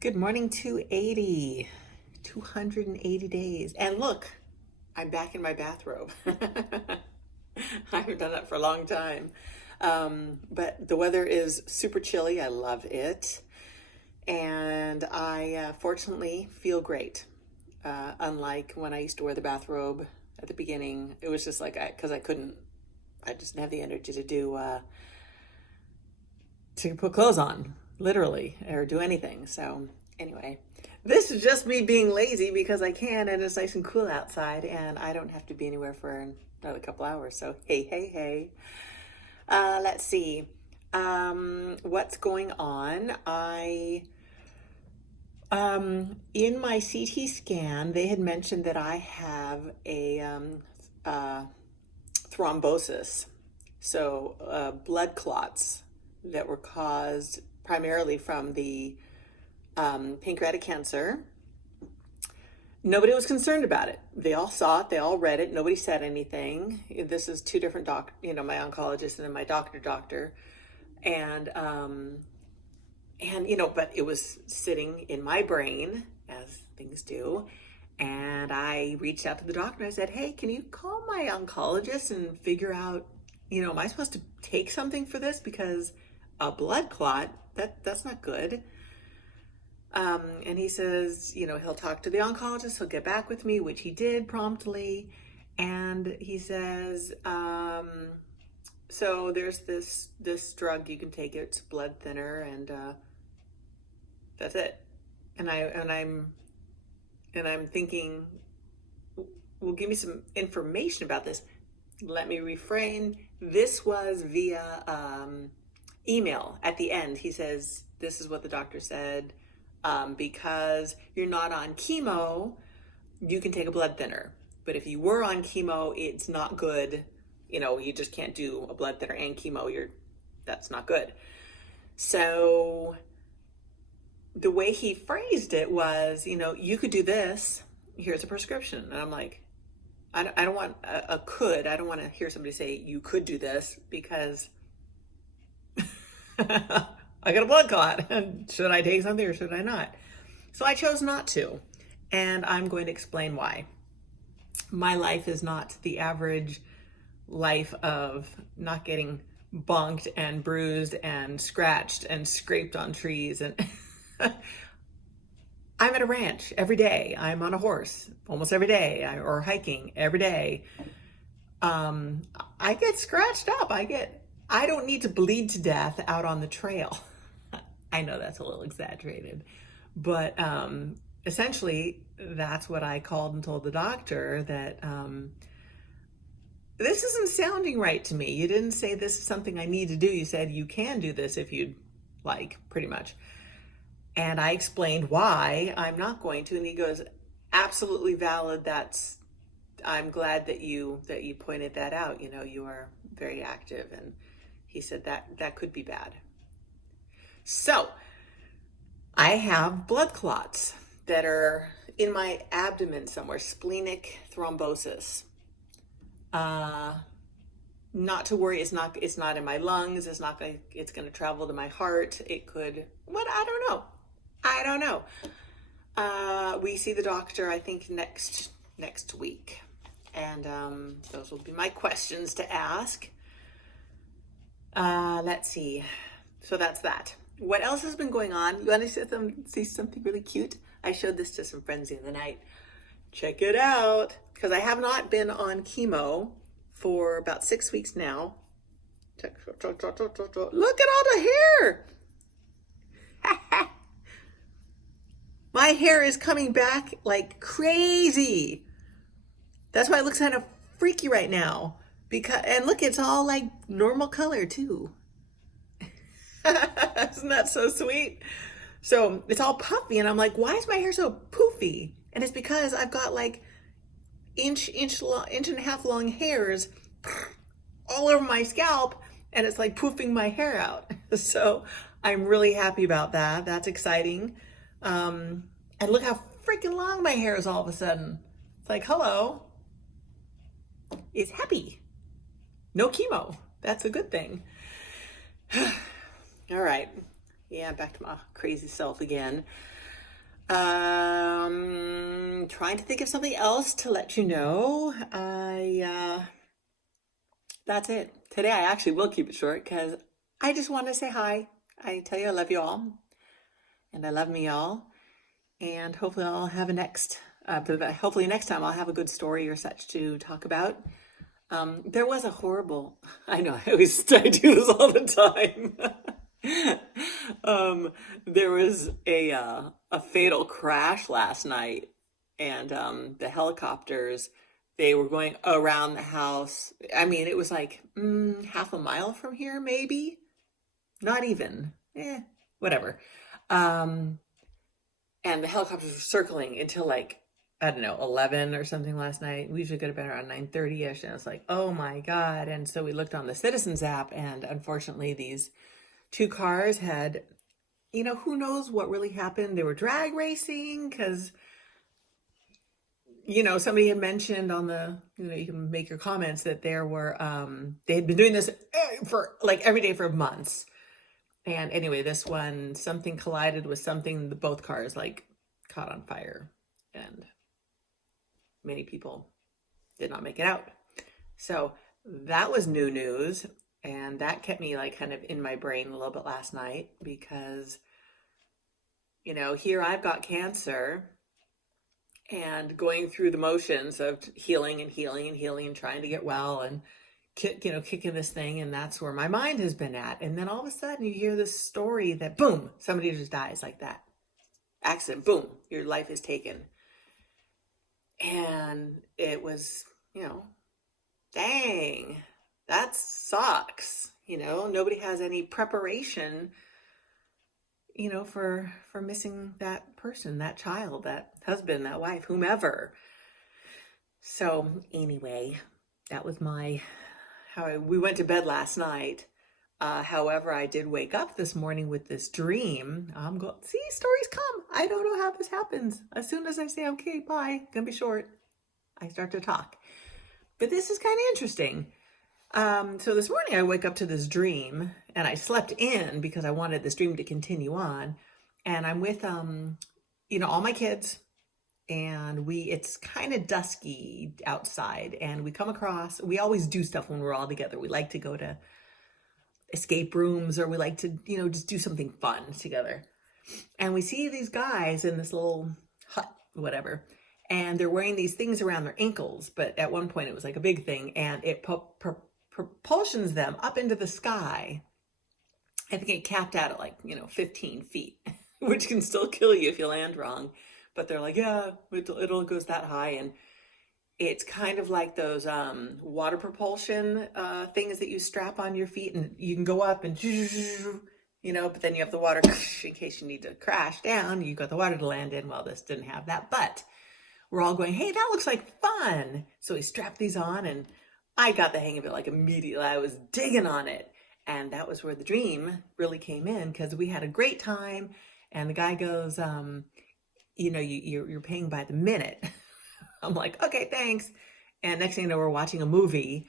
Good morning, 280 days. And look, I'm back in my bathrobe. I haven't done that for a long time. But the weather is super chilly. I love it. And I fortunately feel great. Unlike when I used to wear the bathrobe at the beginning, it was just like, because I just didn't have the energy to put clothes on, literally, or do anything. So anyway, this is just me being lazy because I can, and it's nice and cool outside, and I don't have to be anywhere for another couple hours. So hey, hey, hey. Let's see. What's going on? In my CT scan, they had mentioned that I have a thrombosis, so blood clots that were caused primarily from the pancreatic cancer. Nobody was concerned about it. They all saw it. They all read it. Nobody said anything. This is two different my oncologist and then my doctor. And but it was sitting in my brain, as things do. And I reached out to the doctor and I said, hey, can you call my oncologist and figure out, am I supposed to take something for this? Because a blood clot, that's not good. And he says, he'll talk to the oncologist, he'll get back with me, which he did promptly. And he says, so there's this drug you can take, it's blood thinner, and that's it. And I'm thinking, well, give me some information about this. Let me refrain. This was via email. At the end, he says, this is what the doctor said. Because you're not on chemo, you can take a blood thinner. But if you were on chemo, it's not good. You just can't do a blood thinner and chemo. That's not good. So the way he phrased it was, you could do this. Here's a prescription. And I'm like, I don't want a could. I don't want to hear somebody say you could do this because I got a blood clot. Should I take something or should I not? So I chose not to. And I'm going to explain why. My life is not the average life of not getting bonked and bruised and scratched and scraped on trees. And I'm at a ranch every day. I'm on a horse almost every day, or hiking every day. I get scratched up. I don't need to bleed to death out on the trail. I know that's a little exaggerated, but essentially that's what I called and told the doctor, that this isn't sounding right to me. You didn't say this is something I need to do. You said you can do this if you'd like, pretty much. And I explained why I'm not going to, and he goes, absolutely valid. I'm glad that you pointed that out. You are very active, and he said that could be bad. So I have blood clots that are in my abdomen somewhere, splenic thrombosis. Not to worry, it's not in my lungs. It's going to travel to my heart. It could, I don't know. We see the doctor, I think, next week. And those will be my questions to ask. Let's see. So that's that. What else has been going on? You want to see something really cute? I showed this to some friends the other night. Check it out. Because I have not been on chemo for about 6 weeks now. Look at all the hair. My hair is coming back like crazy. That's why it looks kind of freaky right now. And look, it's all like normal color too. Isn't that so sweet? So it's all puffy, and I'm like, why is my hair so poofy? And it's because I've got like inch and a half long hairs all over my scalp, and it's like poofing my hair out. So I'm really happy about that. That's exciting. And look how freaking long my hair is all of a sudden. It's like, hello. It's happy. No chemo. That's a good thing. All right. Yeah, back to my crazy self again. Trying to think of something else to let you know. That's it. Today I actually will keep it short because I just want to say hi. I tell you I love you all, and I love me all, and hopefully I'll have hopefully next time I'll have a good story or such to talk about. There was a horrible, I know, I do this all the time. There was a fatal crash last night, and the helicopters, they were going around the house. I mean, it was like half a mile from here, maybe. Not even. Whatever. Um, and the helicopters were circling until like, I don't know, 11 or something last night. We usually go to bed around 9:30ish, and it's like, oh my God. And so we looked on the Citizens app, and unfortunately these two cars had, who knows what really happened. They were drag racing because, somebody had mentioned on the, you can make your comments that they had been doing this for like every day for months. And anyway, this one, something collided with something, both cars like caught on fire, and many people did not make it out. So that was new news. And that kept me like kind of in my brain a little bit last night because, here I've got cancer and going through the motions of healing and healing and healing and trying to get well and, kicking this thing. And that's where my mind has been at. And then all of a sudden you hear this story that boom, somebody just dies like that. Accident, boom, your life is taken. And it was, dang, that sucks. Nobody has any preparation, for missing that person, that child, that husband, that wife, whomever. So anyway, that was we went to bed last night. However, I did wake up this morning with this dream. I'm going, see, stories come. I don't know how this happens. As soon as I say, okay, bye, gonna be short, I start to talk. But this is kind of interesting. So this morning I wake up to this dream, and I slept in because I wanted this dream to continue on. And I'm with, all my kids, and it's kind of dusky outside, and we always do stuff when we're all together. We like to go to escape rooms, or we like to, just do something fun together. And we see these guys in this little hut, whatever, and they're wearing these things around their ankles. But at one point it was like a big thing, and it propulsions them up into the sky. I think it capped out at like, 15 feet, which can still kill you if you land wrong. But they're like, yeah, it'll goes that high. And it's kind of like those water propulsion things that you strap on your feet, and you can go up and, but then you have the water in case you need to crash down. You got the water to land in. Well, this didn't have that, but we're all going, hey, that looks like fun. So we strapped these on, and I got the hang of it like immediately. I was digging on it. And that was where the dream really came in, because we had a great time. And the guy goes, you're paying by the minute. I'm like, okay, thanks. And next thing you know, we're watching a movie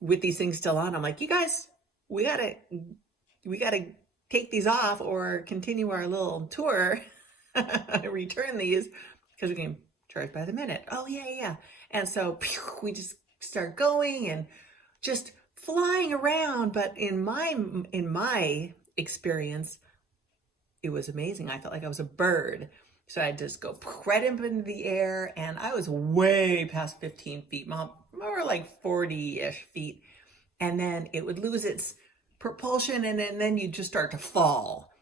with these things still on. I'm like, you guys, we gotta take these off or continue our little tour, return these, because we can charge by the minute. Oh yeah. And so we just start going and just flying around. But in my experience, it was amazing. I felt like I was a bird. So I'd just go right up into the air, and I was way past 15 feet, more like 40-ish feet. And then it would lose its propulsion, and then you'd just start to fall.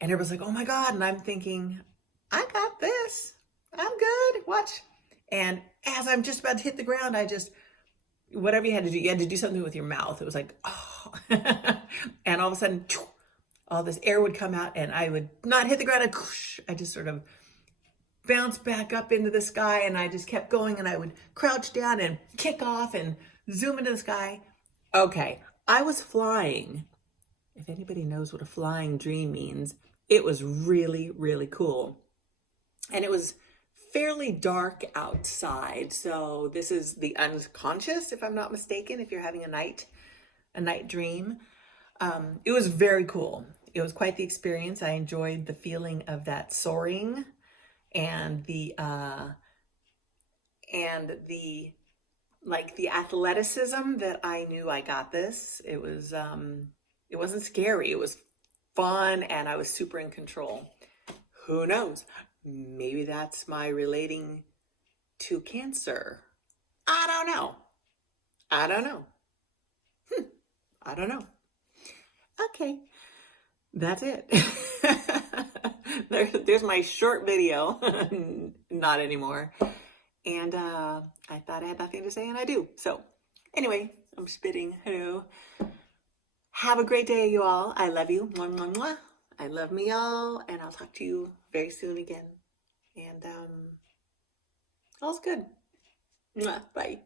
And everybody's like, oh my God. And I'm thinking, I got this. I'm good. Watch. And as I'm just about to hit the ground, whatever you had to do something with your mouth. It was like, oh. And all of a sudden, all this air would come out, and I would not hit the ground. I just sort of bounce back up into the sky, and I just kept going, and I would crouch down and kick off and zoom into the sky. Okay, I was flying. If anybody knows what a flying dream means, it was really, really cool. And it was fairly dark outside, so this is the unconscious, if I'm not mistaken, if you're having a night dream. It was very cool. It was quite the experience. I enjoyed the feeling of that soaring and the like the athleticism that I knew I got this. It wasn't scary. It was fun and I was super in control. Who knows? Maybe that's my relating to cancer. I don't know. I don't know. I don't know. Okay, that's it. There's my short video. Not anymore. And I thought I had nothing to say, and I do. So, anyway, I'm spitting. Hello. Have a great day, you all. I love you. Mwah, mwah, mwah. I love me all, and I'll talk to you very soon again. And all's good. Mwah. Bye.